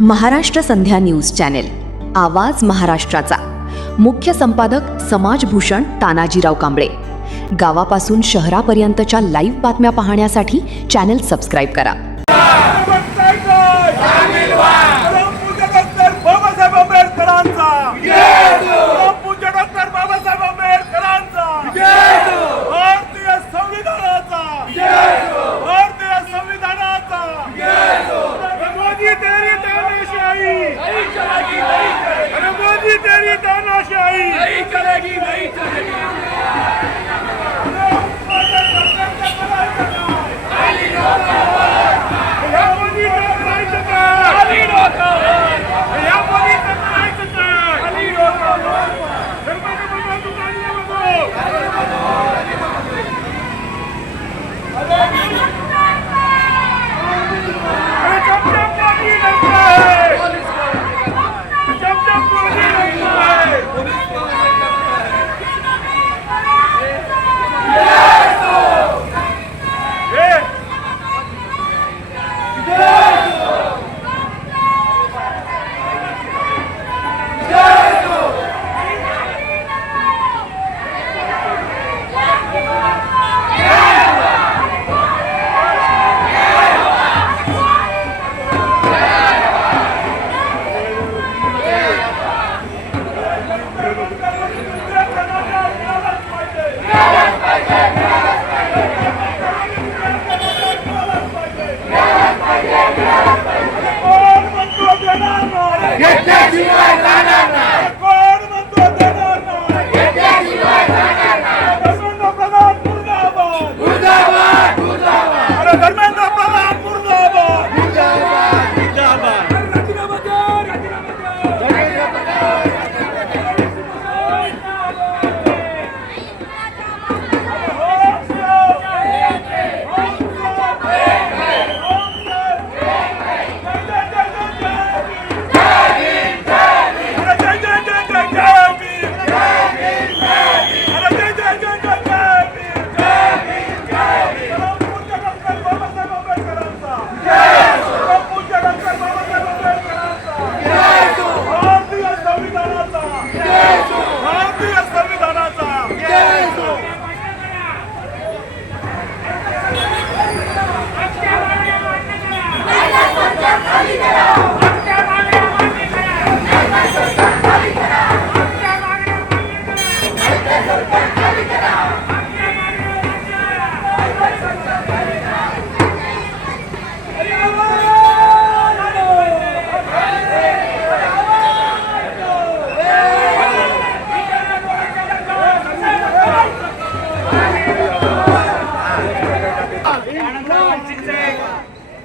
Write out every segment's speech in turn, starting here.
महाराष्ट्र संध्या news channel, आवाज महाराष्ट्राचा. मुख्य संपादक समाजभूषण तानाजीराव कांबळे. गावापासून शहरापर्यंतच्या लाईव्ह बातम्या पाहण्यासाठी चॅनेल सबस्क्राईब करा.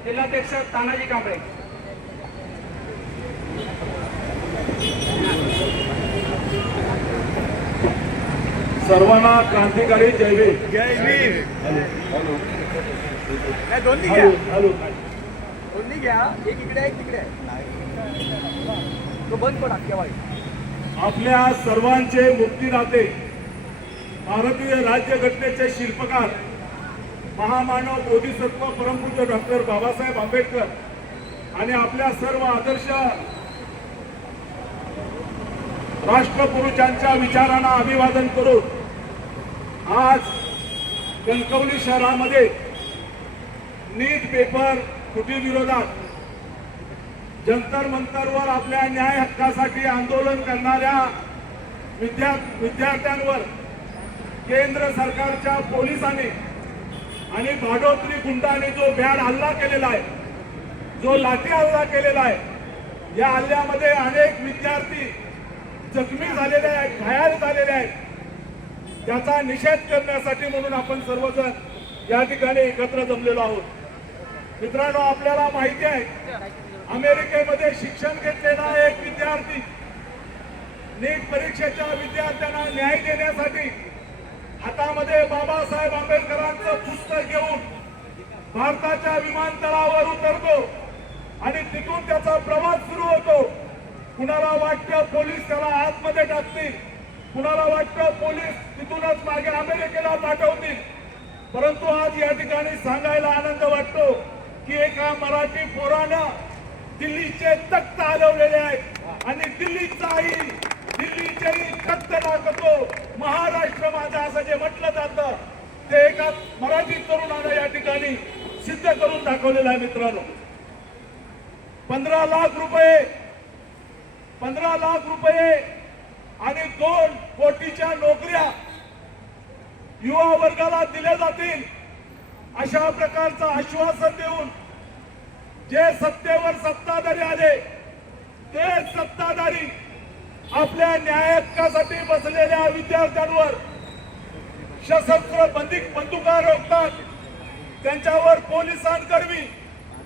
जिल्हाध्यक्ष तानाजी कांबळे. सर्वांना क्रांतिकारी जय भीम. जय भीम. दोन्ही घ्या, एक इकडे एक तिकडे. तो बंद पडा केव्हा. आपल्या सर्वांचे मुक्तिदाते, भारतीय राज्यघटनेचे शिल्पकार, महामानव बोधिसत्व परमपूज्य डॉक्टर बाबासाहेब आंबेडकर आणि आपल्या सर्व आदर्श राष्ट्रपुरुषांच्या विचारांना अभिवादन करून आज कणकवली शहरामध्ये नीट पेपर फुटी विरोधात जंतर मंतरवर आपल्या न्याय हक्कासाठी आंदोलन करणाऱ्या विद्यार्थ्यांवर केंद्र सरकारच्या पोलिसांनी आणि भाडोत्री गुंडाने जो भ्याड हल्ला केलेला आहे, जो लाठी हल्ला केलेला आहे, या हल्ल्यामध्ये अनेक विद्यार्थी जखमी झालेले आहेत, घायल झालेले आहेत. त्याचा निषेध करण्यासाठी म्हणून आपण सर्वजण या ठिकाणी एकत्र जमलेलो आहोत. मित्रांनो, आपल्याला माहिती आहे, अमेरिकेमध्ये शिक्षण घेतलेला एक विद्यार्थी नीट परीक्षेच्या विद्यार्थ्यांना न्याय देण्यासाठी हातामध्ये बाबासाहेब आंबेडकरांचं पुस्तक घेऊन भारताच्या विमानतळावर उतरतो आणि तिथून त्याचा प्रवास सुरू होतो. कुणाला वाटतं पोलीस त्याला आतमध्ये टाकतील, कुणाला वाटतं पोलीस तिथूनच मागे अमेरिकेला पाठवतील. परंतु आज या ठिकाणी सांगायला आनंद वाटतो की एका मराठी पोरानं दिल्लीचे तख्त हलवलेले आहेत आणि दिल्लीचेही तख्त दाखवतो महाराष्ट्र माझा असं जे म्हटलं जातं ते एका मराठी तरुणानं या ठिकाणी सिद्ध करून दाखवलेलं आहे. मित्रांनो, 15 लाख रुपये आणि 2 कोटीच्या नोकऱ्या युवा वर्गाला दिल्या जातील अशा प्रकारचं आश्वासन देऊन जे सत्तेवर सत्ताधारी आले ते सत्ताधारी आपल्या न्यायहक्कासाठी बसलेल्या विद्यार्थ्यांवर सशस्त्र बंदुका रोखतात, त्यांच्यावर पोलिसांकरवी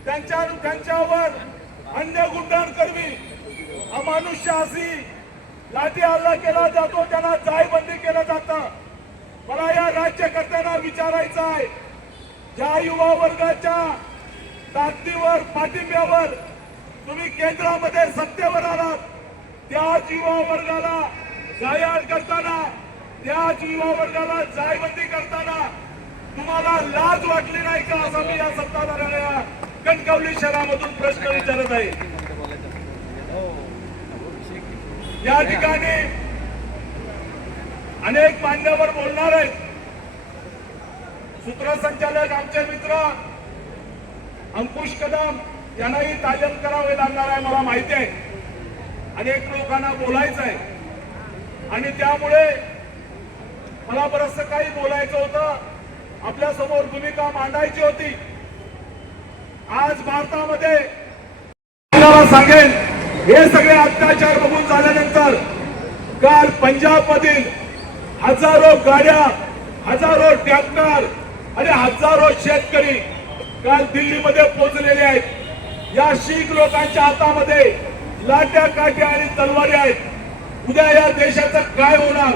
त्यांच्यावर अन्य गुंडांकरवी अमानुष्यासी लाठी हल्ला केला जातो, त्यांना जायबंदी केलं जातं. मला या राज्यकर्त्यांना विचारायचं आहे, ज्या युवा वर्गाच्या ताकदीवर पाठिंब्यावर तुम्ही केंद्रामध्ये सत्तेवर आलात, त्याच युवा वर्गाला गायाळ करताना, त्याच युवा वर्गाला जायबंदी करताना तुम्हाला लाज वाटली नाही का, असा मी या सत्ताधाऱ्यांना कणकवली शहरामधून प्रश्न विचारत आहे. या ठिकाणी अनेक मान्यवर बोलणार आहेत. सूत्रसंचालक आमचे मित्र अंकुश कदम यांनाही तालीम करावे लागणार आहे, मला माहिती आहे. अनेक लोकांना बोलायचं आहे आणि त्यामुळे मला बरंचसं काही बोलायचं होतं, आपल्या समोर भूमिका मांडायची होती. आज भारतामध्ये सांगेन, हे सगळे अत्याचार बघून झाल्यानंतर काल पंजाब मधील हजारो गाड्या, हजारो ट्रॅक्टर आणि हजारो शेतकरी काल दिल्लीमध्ये पोहोचलेले आहेत. या शीख लोकांच्या हातामध्ये लाट्या, काठ्या आणि तलवारी आहेत. उद्या या देशाचं काय होणार,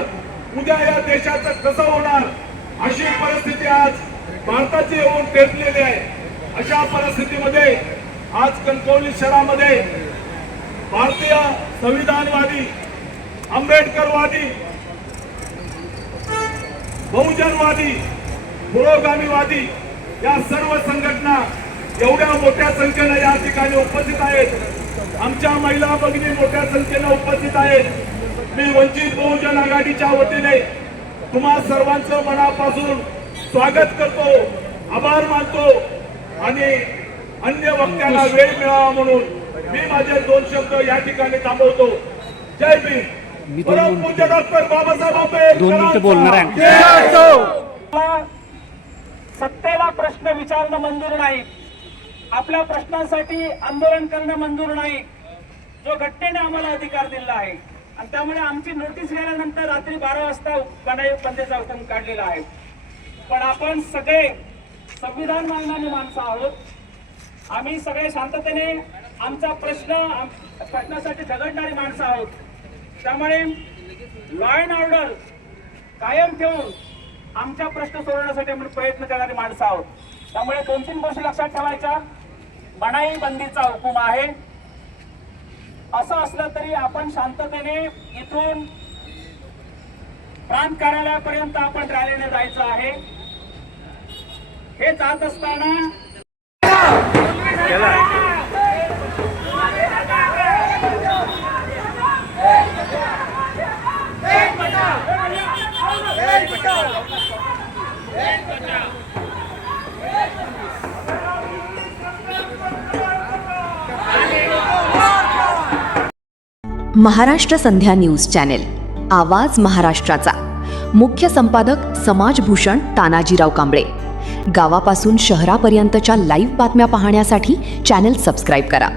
उद्या या देशाचं कसं होणार, अशी परिस्थिती आज भारताची येऊन टेकलेली आहे. अशा परिस्थितीमध्ये आज कणकवली शहरामध्ये भारतीय संविधानवादी, आंबेडकरवादी, बहुजनवादी, पुरोगामीवादी या सर्व संघटना एवढ्या मोठ्या संख्येनं या ठिकाणी उपस्थित आहेत. आमच्या महिला भगिनी मोठ्या संख्येनं उपस्थित आहेत. मी वंचित बहुजन आघाडीच्या वतीने तुम्हा सर्वांचं मनापासून स्वागत करतो, आभार मानतो आणि अन्य वक्त्यांना वेळ मिळावा म्हणून मी माझे 2 शब्द या ठिकाणी थांबवतो. जय भीम. परम पूज्य डॉक्टर बाबासाहेब आंबेडकर बोलणार आहे. सत्तेला प्रश्न विचारणं मंजूर नाही, आपल्या प्रश्नांसाठी आंदोलन करणं मंजूर नाही, जो घटनेने आम्हाला अधिकार दिला आहे. आणि त्यामुळे आमची नोटीस गेल्यानंतर रात्री 12 वाजता बंदीचा हुकूम काढलेला आहे. पण आपण सगळे संविधान मानणारी माणसं आहोत. आम्ही सगळे शांततेने आमचा प्रश्नासाठी झगडणारी माणसं आहोत. त्यामुळे लॉ अँड ऑर्डर कायम ठेवून आमच्या प्रश्न सोडवण्यासाठी आपण प्रयत्न करणारी माणसं आहोत. त्यामुळे 2-3 गोष्टी लक्षात ठेवायच्या. मनाई बंदीचा हुकूम आहे. असं असलं तरी आपण शांततेने इथून प्रांत कार्यालयापर्यंत आपण रॅलीने जायचं आहे. हे जात असताना महाराष्ट्र संध्या न्यूज चॅनेल, आवाज महाराष्ट्राचा. मुख्य संपादक समाजभूषण तानाजीराव कांबळे. गावापासून शहरापर्यंतच्या लाईव्ह बातम्या पाहण्यासाठी चॅनेल सबस्क्राईब करा.